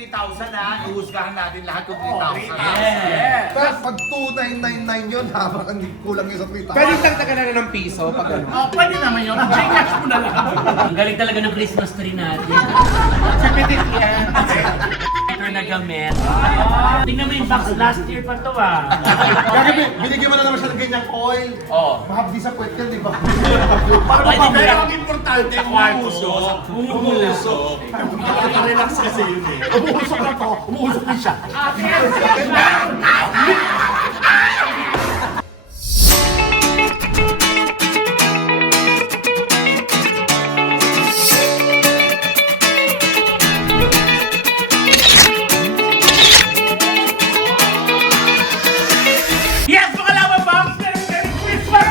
3,000 ha. Iusgahan natin lahat yung 3,000. Yes. Pero pag 2,999 yun, habang hindi kulang yung sa 3,000. Pwede tagtagan na ng piso pag ano. Oh, pwede naman yun. Gcash mo na lang. Ang galing talaga ng Christmas tree natin. Sa pitik yan. Ito na gamit. Tingnan mo yung box, last year pa to ah. Gagabi, binigyan mo na naman siya ng ganyang oil. Oo. Mahapdi sa puwet yan, di ba? Pwede ba Pero yan? ang importante, umuusok. Umuusok. Relax kasi yun eh. Umuusok na to. Umuusok din siya. Yes, mga laban bombs! Merry Christmas!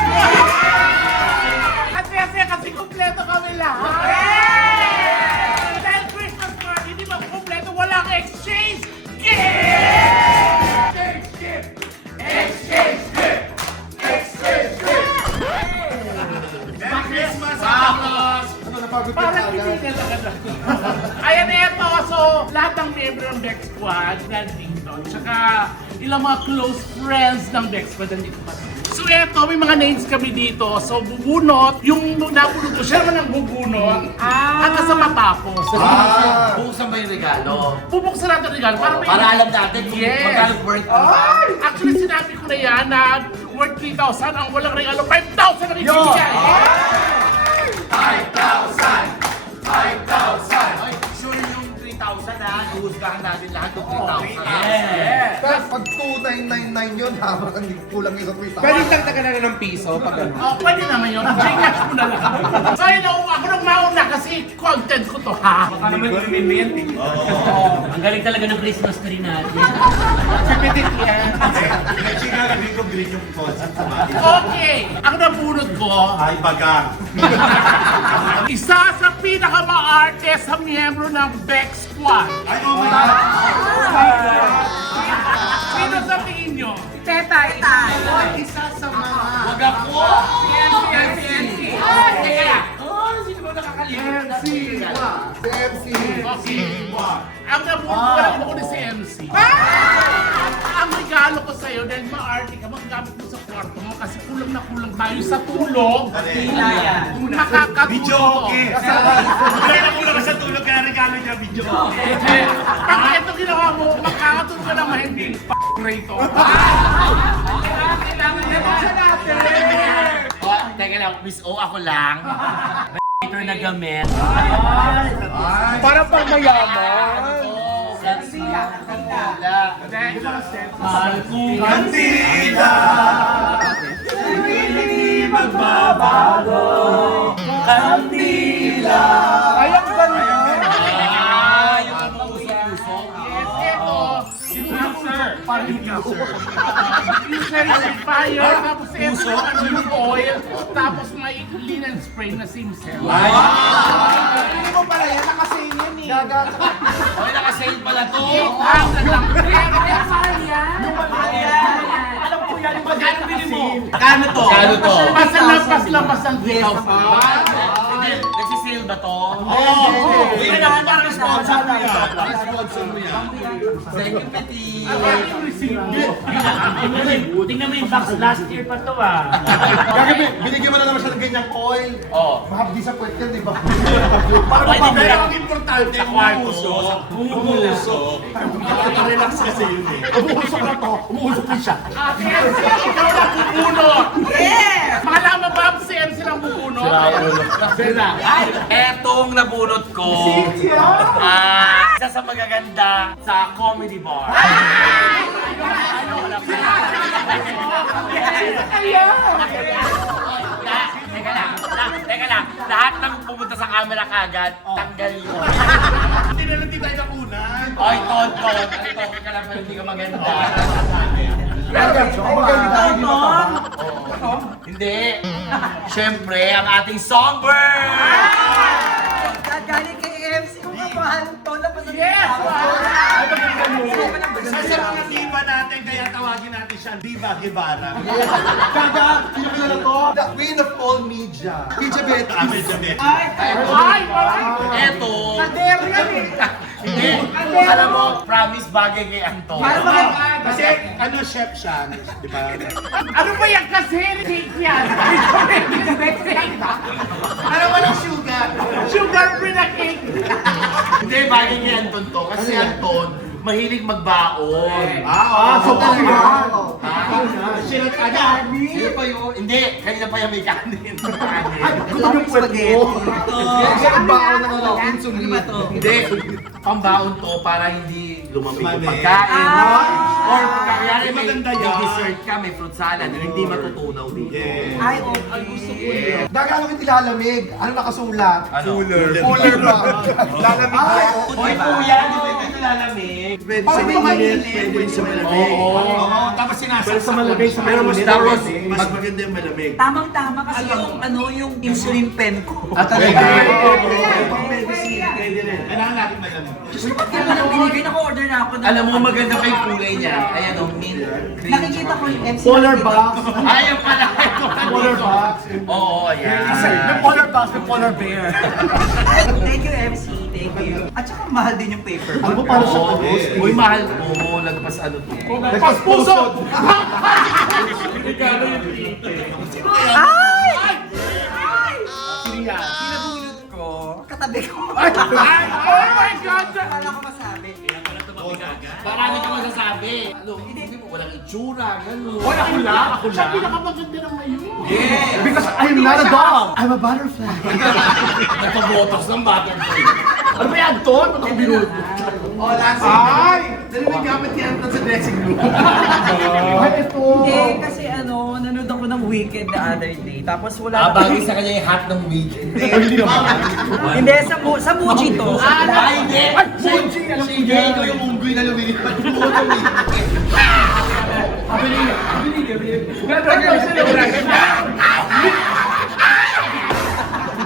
Kasi kumpleto kami lahat! Dahil Christmas party, di ba kumpleto, walang exchange gift! Exchange gift! Merry Christmas, Carlos! Ano, napagod ka Parang agad? hindi na talaga. Ayan na ito. So, lahat ng member ng Bex Squad nandito. Tsaka ilang mga close friends ng Bex Squad nandito pa. So eto, may mga names kami dito. So bubunot, yung nabunot ko, siya naman ang bubunot. Hanggang sa matapos. Buksan ba yung regalo? Bubuksan natin ang regalo. Para alam natin kung Yes. magkano worth it. Actually, sinabi ko na yan na worth 3,000. Ang walang regalo, 5,000 ang ibigay. 5,000! Ay, sure yung 3,000 ha. Iusgahan natin lahat yung 3,000. Pero pag 2,999 yun, habang hindi kulang yung sa 3,000. Pwede tagtagan na ng piso pag ano. Oh, pwede naman yun. Gcash mo na lang. So, yun, ako nang mauna kasi content ko to, ha? Baka naman i-mint. Ang galing talaga ng Christmas tree natin. Sa pitik yan. Chika kami ko green yung concept sa mga Okay, ang nabunot ko, ay bagang. isa sa pinaka-maarte sa miyembro ng Bex Squad. Ay, oh my God! Sino sa tingin nyo? Tetay. Isa sa mga... Wag ako! MC. Teka lang. Sino ba nakakalimutan? MC! Si MC! Okay. Ang nabunot ko, walang iba kundi si MC. Ang regalo ko sa'yo, dahil maarte ka, magagamit mo sa kwarto mo kasi kulang na kulang tayo sa tulog. Makakatulog. Video okay! Wala na kulang ka sa tulog kaya regalo niya video okay. Pag ito ginawa mo, makakatulog ka ng mahinding rito. Kailangan siya natin. Oh, teka lang, Miss O, ako lang. Ito na gamit. Para pang mayaman. Mahal kong Kandila! Hindi magbabago. Kandila! Ay, ang ganda. yung usok-usok. Yes, ito. Diffuser. Parang diffuser. Diffuser is fire. Tapos ito yung oil. Tapos may linen spray na simsel. Hindi mo pala yan, nakasale yan eh. Ay, nakasale pala to. Alam ko yan. Magkano bili mo? Kano to? Kano to? Pasalampas ng 3,000. Hindi, nagsisale ba to? Oo! Kailangan parang sponsor mo yan. Parang sponsor mo yan. Thank you, Peti. Ang receive mo. Tingnan mo yung box, last year pa to ah. Gagabi, binigyan mo na naman siya ng ganyang oil. Oo. Mahapdi sa puwet yan, di ba? Pwede ba Pero yan? ang importante, umuusok. Umuusok. Relax kasi yun eh. Umuusok na to. Umuusok din siya. Ikaw na bubunot. Yes! Mga lama ba si MC lang bubunot? Sila. Etong nabunot ko. Isa sa magaganda sa comedy bar. Ano ka lang? Teka lang. Lahat ng pumunta sa camera kagad, tanggal yun. Hindi na lang di tayo nakunan. Oy, Ton. Ano ka lang pero hindi ka maganda. Hindi. Siyempre, ang ating songbird! Galing kay MC kung kamahal to. Napasok Yes! Isa sa mga diva natin, kaya tawagin natin siya Diva Guevara. Gaga, sino kilala to? The queen of all media. Media bet. Medyo bet. Ay! Eto. Kader yan eh. Hindi. Alam mo, promise bagay kay Anton. Kasi ano, chef siya, di ba? Ano ba yan kasi? Cake yan. Ano walang sugar? Sugar free na cake. Hindi, bagay kay Anton to. Kasi Anton, mahilig magbaon. So kaya. Sila agad. Sino pa yun? Hindi, kanina pa yung may kanin. Gusto yung puwet mo. Ang baon ng ano, insulin. Hindi, pambaon to para hindi lumamig yung Lumamig. pagkain. Or kaya may Maganda yan. dessert ka, may fruit salad, hindi matutunaw dito. Ay, okay. Gusto ko yun. Dagano kita ilalamig. Ano nakasulat? Ano? Cooler ba? Lalamig Ay, Hoy, kuya, di ba ito nilalamig? Pwede sa mainit, pwede rin sa malamig. Oo, tapos Pero sa malagay sa Pero mas mainit, tapos, mas maganda yung malamig. Tamang-tama kasi yung insulin pen ko. Pwede rin. Kailangan natin malamig. Kaya ko nang binigay na order na ako. alam mo maganda pa yung kulay niya. Ayan o, mint. green. Nakikita ko yung MC. polar box. Ayaw pala. Polar box. Oo, ayan. May polar box, may polar bear. Thank you, MC. Thank you. At saka mahal din yung paper. Ano mo para siya Oo. Uy, mahal po. Lagpas ano to. Pas puso. Ay! Siya. Pinabulot ko. Katabi ko. Ay, oh my God! Wala ko masabi. Marami ka masasabi. Ano, hindi mo walang itsura, gano'n. Hoy, ako lang. Siya pinakamaganda ng ngayon. Because I'm not a dog. I'm a butterfly. Nagpabotox ng butterfly. Ano ba yan, Ton? Ba't ako binulot? Oh, last Ay! Dalawa gamit yan sa dressing room. Ay, ito. Hindi, kasi nanood ako ng Weekend the other day. Tapos wala bagay sa kanya yung hat ng weekend. Hindi naman. Hindi, sa Muji to. Ay, hindi! Sige, ikaw yung unggoy na lumilipad.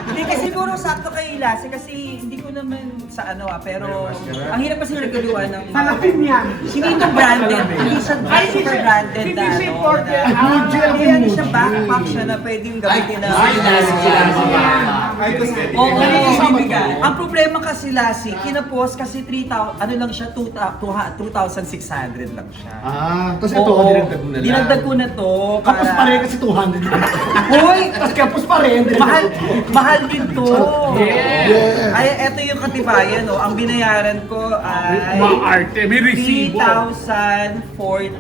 Hindi kasi siguro sakto kay Lassie kasi hindi ko naman sa pero ang hirap kasi nagagawa ng Salapin yan. hindi ito branded, hindi siya super branded Hindi na siya imported. Hindi ano siya backpack siya na pwedeng gamitin na Oo, bibigay. Ang problema kasi Lassie, kinapost kasi 3,000, ano lang siya, 2,600 lang siya. Tapos ito, Oo, dinagdag mo na lang. dinagdag ko na to. Kapos pa rin kasi 200. Hoy! Tapos kapos pa rin. Mahal din to. Yeah. Ay, eto yung katibayan, no. Ang binayaran ko ay Maarte, may resibo. 3,040.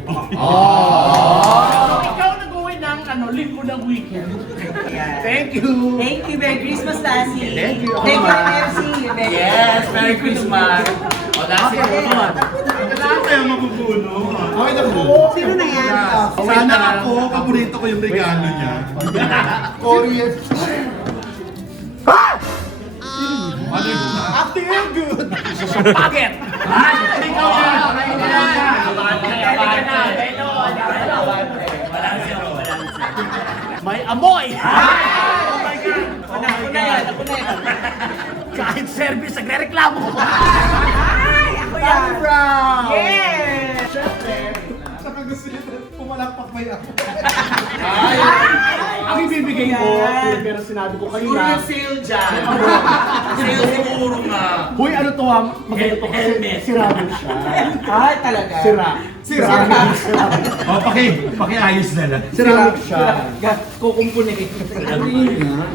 Ikaw nag-uwi ng linggo ng weekend. Ayan. Thank you. Thank you, Merry Christmas, Lassie. Thank you. Thank you, MC. Yes, Merry Christmas. O, last year po. Saan tayo mapupuno? Okay na po. Sino na yan? Sana ako, paborito ko yung regalo niya. Korean. Paget! Ikaw na! May amoy! Ako na yan. Kahit service, nagre-reklamo. Ay, ako yan. Yes! Saka gusto niya pumalakpak may ako. Ang ibibigay mo, pero sinabi ko Siguro kanina, yung sale dyan. Sale siguro nga. huy, ano to maganda to kasi sirado siya. Ay, talaga. Pakiayos na lang. Ceramic siya. Kukumpunin.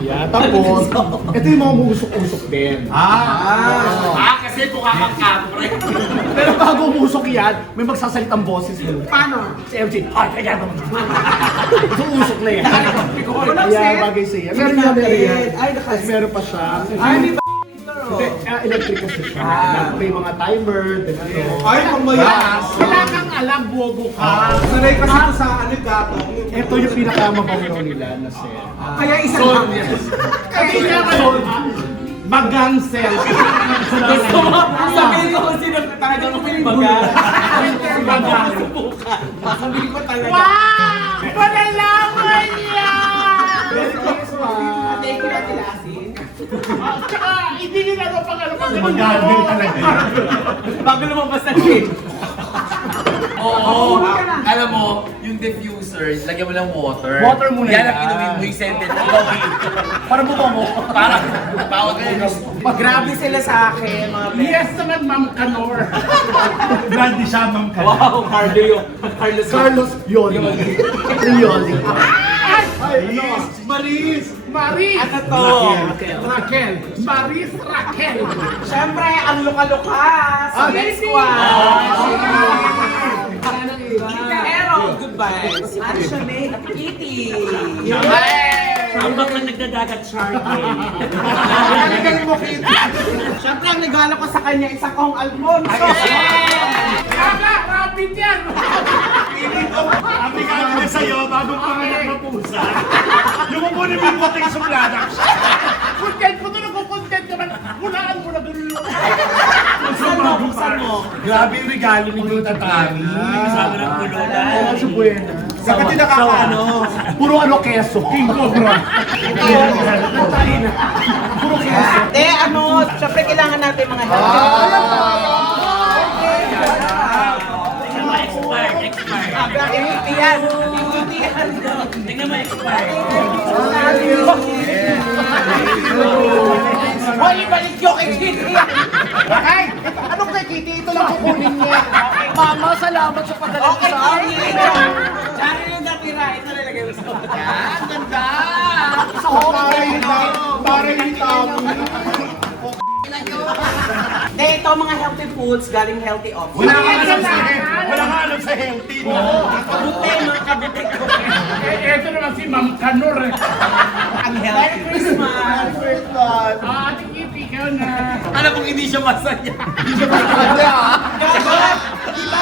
Yeah, tapos, ito yung mga umusok-usok din. Kasi mukha kang kapre. Pero bago umusok yan, may magsasalitang boses mo. Paano? Si MC, ay, kaya naman. So, usok na yan. Kaya bagay siya. Meron na yan. Ay, Tapos meron pa siya. Ay, may Hindi, electric kasi siya. May mga timer, din ano. Ay, pamayas. Wala kang alam, bobo ka. Sanay kasi ito sa ano gato. Ito yung pinakamabangaw nila na set. Kaya isa Sol, lang. yes. Kasi niya Sol, bagang cell. Gusto mo? Sabihin ko kung sino talagang baga. Bagang. Sabihin ko talaga. Wow! Malalaman niya! Thank you, Ate Lassie. Tsaka, hindi nila pang Magagal talaga. Bago lumabas na game. Oo. Alam mo, yung diffuser, lagyan mo lang water. Water muna Yan ang yan. inumin mo yung sentence. Ikaw Para mo. para bawat Grabe sila sa akin, mga Yes naman, Ma'am Canor. Grande siya, ma'am ka. Wow, Carlos Yoli. Yoli. Maris! Ano to? Raquel. Maris Raquel. Siyempre, ang luka-luka sa next one. Pero, goodbye. Ano siya, May? Kitty. Ang baklang nagdadagat shark eh. Galing mo, Kitty. Siyempre, ang regalo ko sa kanya, isa kong Alfonso. Kaka, rapid yan! Ang regalo niya sa'yo, bagong panganak na pusa. Yung kukunin mo yung puting suplada. Content ko doon, nagko-content naman. Hulaan mo na doon. Buksan mo. Grabe yung regalo ni Tita Tami. Kasama ng pulunan. Dapat din nakakaano. Puro ano keso. King Cobra. Siyempre, kailangan natin mga Tingnan mo expired. Hindi yan. Tingnan mo expired. Hoy, ibalik yung kay Kitty. Ay, anong kay Kitty? Ito lang kukunin niya. Mama, salamat sa pagdala mo Okay, sa sorry. akin. Diyan yung natira. Ito nilagay mo sa Ang ganda! Para yung tao. Hindi, ito mga healthy foods galing healthy options. Wala ka alam sa wala ka alam sa healthy. Kabute, mga kabute ko. Ito naman si Ma'am Canor. Ang healthy. Merry Christmas! Ate Kitty, ikaw na. Alam kong hindi siya masaya. Di ba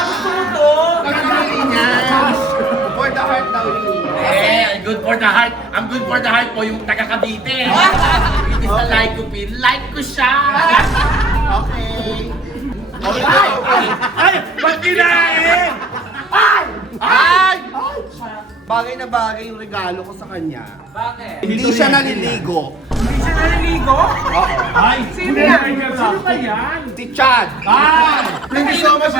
gusto mo to? For the heart daw yun. Good for the heart. I'm good for the heart po yung taga Cavite. It is a like ko pin. Like ko siya. Okay. Ay! Ba't kinain? Ay! Bagay na bagay yung regalo ko sa kanya. Bakit? Hindi siya naliligo. Hindi siya naliligo? Ay! Sino yan? Sino ba yan? Si Chad. Ay! Thank you so much.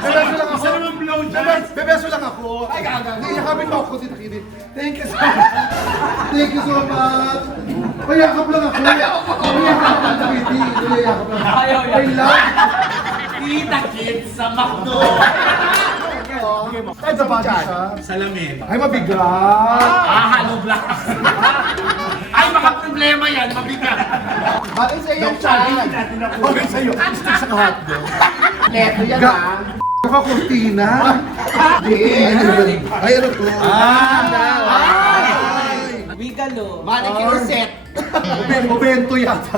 Bebeso lang ako. Isa naman blow dyan. Bebeso lang ako. Ay, hindi niya kami ako Tita Kitty. Thank you so much. Thank you so much. Payakap lang ako. Payakap lang Tita Kitty. Payakap lang ako. I love. Tita Kids sa McDo. Ay, sa body siya. Salamin. Ay, mabigat. Halo blast. Ay, baka problema yan. Mabigat. Bakit sa iyo, Chad? Okay sa'yo. Stick sa hotdog. Leto yan Ga- ah. Nakakurtina. Ay, ano to? Wigalo. Manicure set. Bento yata.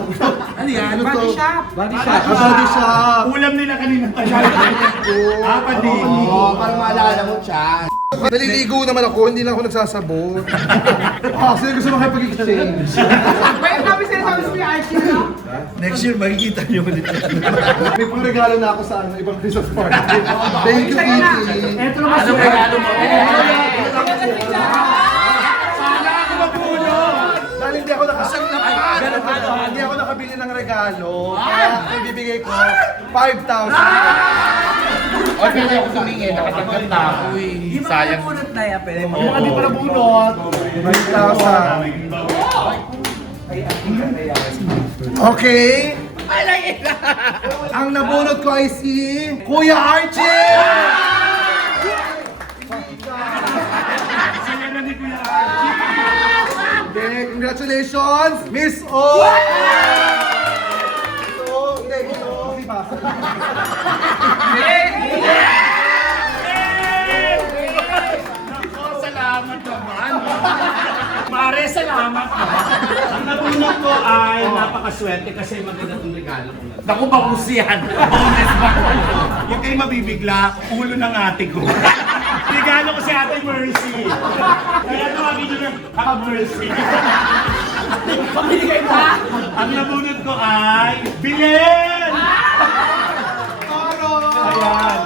Ano yan? Ano to? Body shop. Body shop. Ulam nila kanina tayo. Pandi. Oo, parang maalala mo, Chad. Naliligo naman ako, hindi lang ako nagsasabon. Kasi gusto makipag-exchange. Wait, sabi sa Kuya Archie, no? Next year, makikita niyo ulit. May pang regalo na ako sa ibang Christmas party. Thank you, Kitty. Ito naman si Anong regalo mo? Sana ako mabulong! Dahil hindi ako hindi ako nakabili ng regalo. Kaya ibibigay ko 5,000. O, pwede ako tumingin. Nakatanggap na ako eh. Sayang. Punot na yan, pwede mo. Yung mga di pa nabunot. 5,000. Okay. Ang nabunot ko ay si Kuya Archie! Saya na ni Kuya Archie. Okay, congratulations, Miss O! Hindi, Miss O. Si Basa. Nako, salamat naman. Mare, salamat naman. Ang nabunot ko ay napakaswerte kasi maganda itong regalo ko. Naku, babusihan. Bonus ba? Yung kayo mabibigla, ulo ng ate ko. Regalo ko si Ate Mercy. Kaya tawagin nyo ng Ate Mercy. Pamili mo. Ang nabunot ko ay Bilen! Ayan.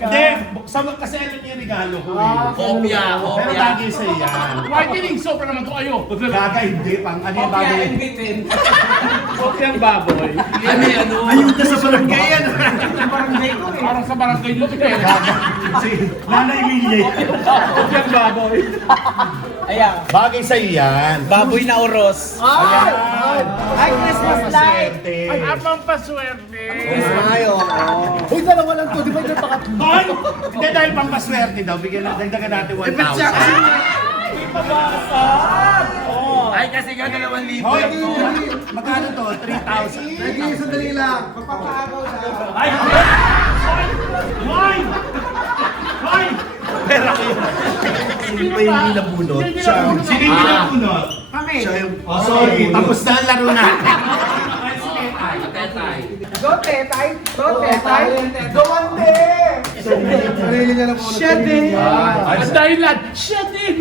Hindi, buksan mo kasi alam niya yung regalo ko eh. Kopya, Pero kopya. lagi sa iyan. Whitening soap naman to kayo. Gaga hindi, pang ano yung bago yun. Huwag yung baboy. Ano yan? Ayun na sa barangay yan. Barangay ko eh. Parang sa barangay nyo. Si Nanay Lily. Yan baboy. Ayan. Bagay sa'yo yan. Baboy na oros. Ayan. Ay, Christmas light! Swerte. Ay, apang paswerte. Uy, dalawa lang to, di ba yung pangatlo? Hoy! Hindi dahil pampaswerte daw, bigyan na, dagdagan natin 1,000. Ay, kasi nga 2,000 Hoy, lang to. magkano to? 3,000. Lagi, sandali lang. Magpapaagaw na. Ay! Hoy! Hoy! Pera ko yun. Sino ba yung nilabunot? Sino yung pinabunot? Kami. Oh, sorry. Tapos na ang laro natin. Go, tetay. Go, tetay. Go, ante. Sarili niya na muna. Siya din. Ang dahilan, siya din.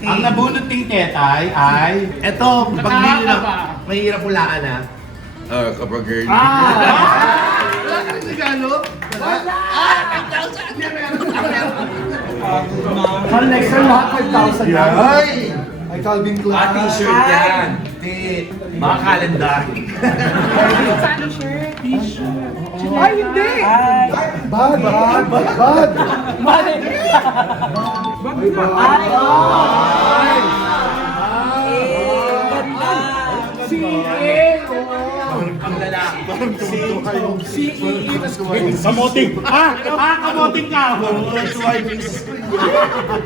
Ang nabunot ni Tetay ay, eto, pag hindi nyo na, mahirap hulaan na. Kapag girl. Wala ka rin regalo? Wala. Next time lahat 5,000 yan. Ay! Ay, Calvin Klein. T-shirt yan. Mga kalendar. Ay, hindi. Bad. Kamoting! Kamoting ka!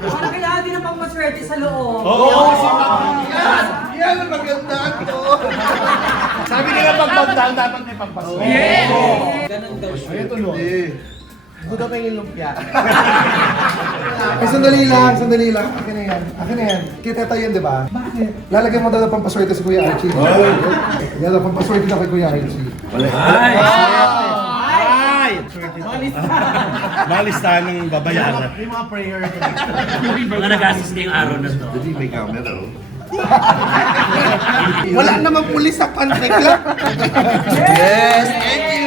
Parang kailangan din ng pampaswerte sa loob. Oo, kasi Yan ang maganda to. sabi nila pag magdang dapat may pampaswerte. Ganun daw siya. Ito no. Ito daw yung lumpia. Ay, sandali lang. Akin na yan. Kita tayo yan, di ba? Bakit? Lalagyan mo daw ng pampaswerte si Kuya Archie. Lalagyan pampaswerte na kay Kuya Archie. Ay! Malistahan ng babayaran. May mga prayer. Mga nag-assist ngayong araw na to. Wala namang pulis sa pantikla. Yes, thank you.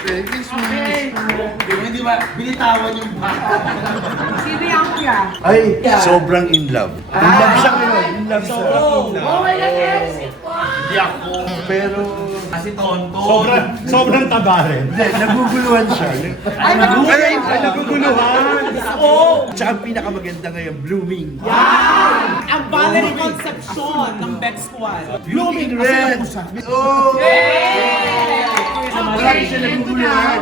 Thank you, sweet. Hindi ba, binitawan yung bag. Sino yung kuya? Ay, sobrang in love. In love siya ngayon. In love siya. Oh my God, Hindi ako. Pero, Kasi tonto. Sobrang taba rin. hindi, naguguluhan siya. Ay, Naguguluhan. Oo. Tsaka ang pinakamaganda ngayon, blooming. ang Valerie Concepcion ng Bex Squad. Blooming red. Oh! Wala rin siya naguguluhan.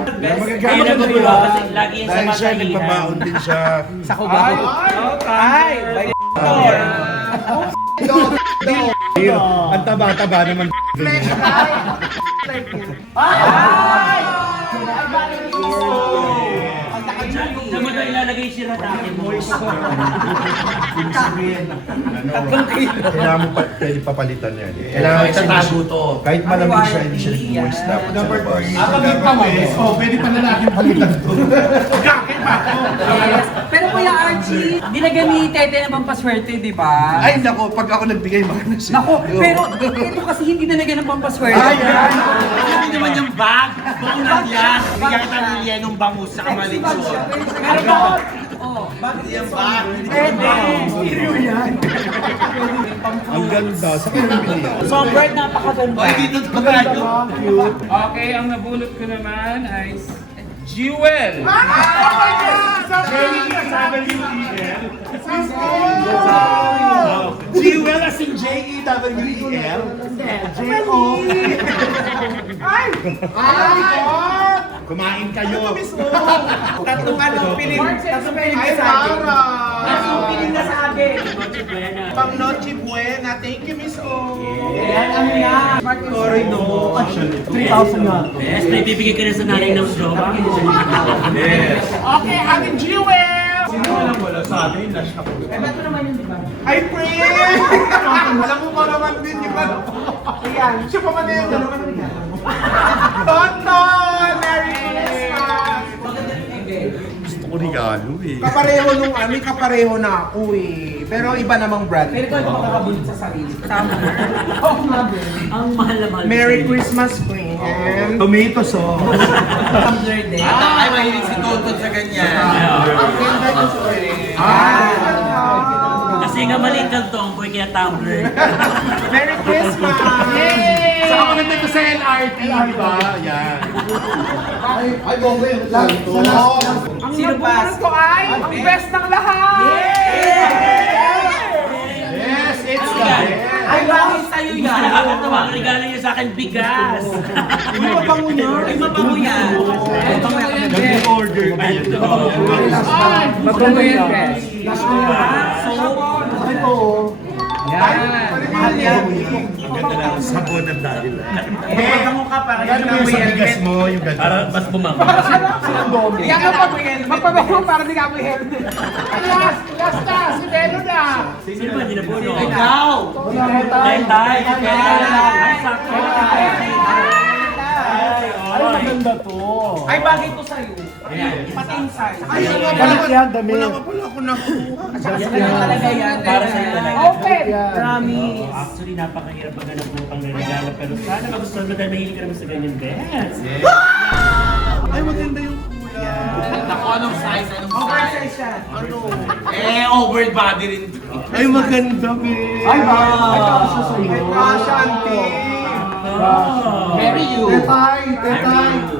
Kaya nagulula kasi lagi yan sa Dahil siya, matahiran. nagbabaon din siya. Sa Cubao. Ay, Ang taba-taba naman. Saan mo ito ilalagay si Radake mo? Kailangan mo pa, pwede papalitan yan. Kailangan Kahit tatago to. kahit malamig siya, hindi siya nag-moist dapat sa labas. Pag nagpawis, pwede pa na natin palitan to. Pero Kuya Archie, dinagyan ni Tete ng pampaswerte, di ba? Ay, nako, pag ako nagbigay, makana siya. Nako, pero ito kasi hindi dinagyan ng pampaswerte. Hindi naman yung bag. Buong lang yan. Bigyan kita ng yenong bangus sa kamalitsyon. Ano ba? Oh, bakit Yung bag. Ang ganda, sa pinabili yan. Sobrang napakaganda. Ay, dito tayo. Okay, ang nabulot ko naman ay Jewel. Jewel as in J-E-W-E-L. Kumain kayo. Tatlong piling na sa akin. Tatlong piling na sa akin. Pang Noche Buena. Thank you, Miss O. Ayan, ano yan? Mark Corey, no. 3,000 na. Yes, may bibigay ka na sa nanay ng jowa. Yes. Okay, Ate Jewel. Ito naman yun, di ba? Ay, friend! Alam mo pa naman din yung ano. Ayan, siya pa man yun. Tonton! Merry Christmas! Gusto ko regalo eh. Kapareho nung amin, kapareho na ako eh. Pero iba namang brand. Pero ito ito makakabulit sa sarili. Tama. Oh, mother. Ang mahal na mahal. Merry Christmas, friend. Tomato sauce. Tumbler din. Ay, mahilig si Tonton sa ganyan. Kasi nga maliit kang tomboy kaya tumbler. Merry Christmas! Saka maganda ito sa LRT, di ba? Yan. Ay, bongga yun. Last. Ang Sino pa? Ito ay ang best ng lahat! Yes, it's the best. Ay, bakit sa'yo yan? Nakakatawa ang regalo niya sa akin, bigas. Ay, mabango yan. Nag-order kayo. Mabango yan, best. Ay, oo. Mahal yan. Ang ganda na ng sabon ng dahil. Mabango ka para Ano mo yung sa bigas mo, yung Para ganda. mas bumango. Hindi ka magpabango para di ka may helmet. Last na, si Belo na. Sino ba? Hindi na po, no? Ikaw! Tetay! Ay, sakto. Ay, maganda to. Ay, bagay to sa'yo. Pating sa'yo. Balik yan, dami. Talaga yan. Para sa'yo talaga. Open! Promise. Actually, napakahirap maghanap po pang regalo. Pero sana magustuhan mo dahil mahilig ka naman sa ganyan, Bes. Ay, maganda yung kulay. Naku, anong size? Anong size? Oversize yan. Over body rin. Ay, maganda, be. Ay, kasha sa'yo. Ashanti! Marry you. Tetay.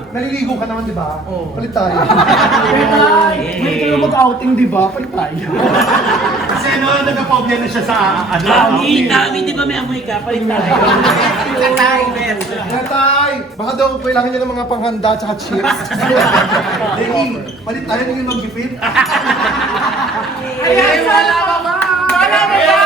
Naliligo ka naman, di ba? Oo. Palit tayo. Tetay. May kayo mag-outing, di ba? Palit tayo. Kasi no, nagka-phobia na siya sa ano. Dami, di ba may amoy ka? Palit tayo. Tetay. Baka daw kailangan niyo ng mga panghanda at chips. Deki, palit tayo ng yung mag-gipit. Ayan, wala ba ba? Wala ba ba?